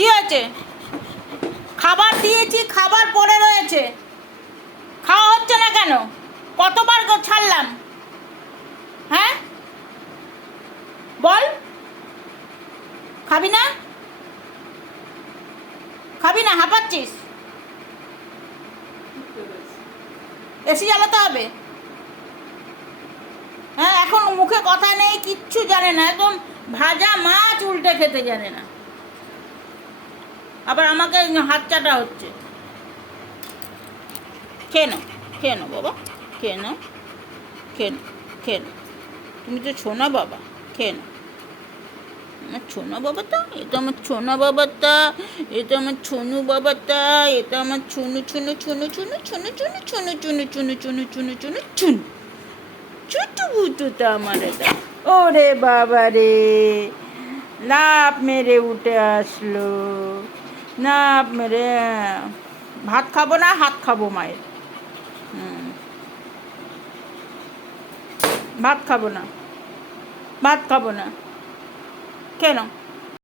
কি হয়েছে? খাবার দিয়েছি, খাবার পড়ে রয়েছে, খাওয়া হচ্ছে না কেন? কতবার ছাড়লাম? হ্যাঁ বল, খাবি না? খাবি না? হাঁপাচ্ছিস? এসি জ্বালাতে হবে? হ্যাঁ, এখন মুখে কথা নেই, কিচ্ছু জানে না, একদম ভাজা মাছ উল্টে খেতে জানে না, আবার আমাকে হাত চাটা হচ্ছে। খেয়ে নাও, খেয়ে নাও বাবা, খেয়ে নাও, খেয়ে নাও, খেয়ে নাও, তুমি তো ছোনা বাবা, খেয়ে নাও। আমার ছোনা বাবাটা, এটা আমার ছোনা বাবাটা, এটা আমার ছোনু বাবাটা, এটা আমার ছুনু ছুনু ছুনু ছুনু ছুনু ছুনু ছুনু ছুনু ছুনু ছুনু ছুনু ছুনু ছুনু ছুটু বুটুটা আমার এটা। ওরে বাবা রে, লাফ মেরে উঠে আসলো, লাফ মেরে। ভাত খাবো না, হাত খাবো মায়ের। ভাত খাবো না, ভাত খাবো না, কেন?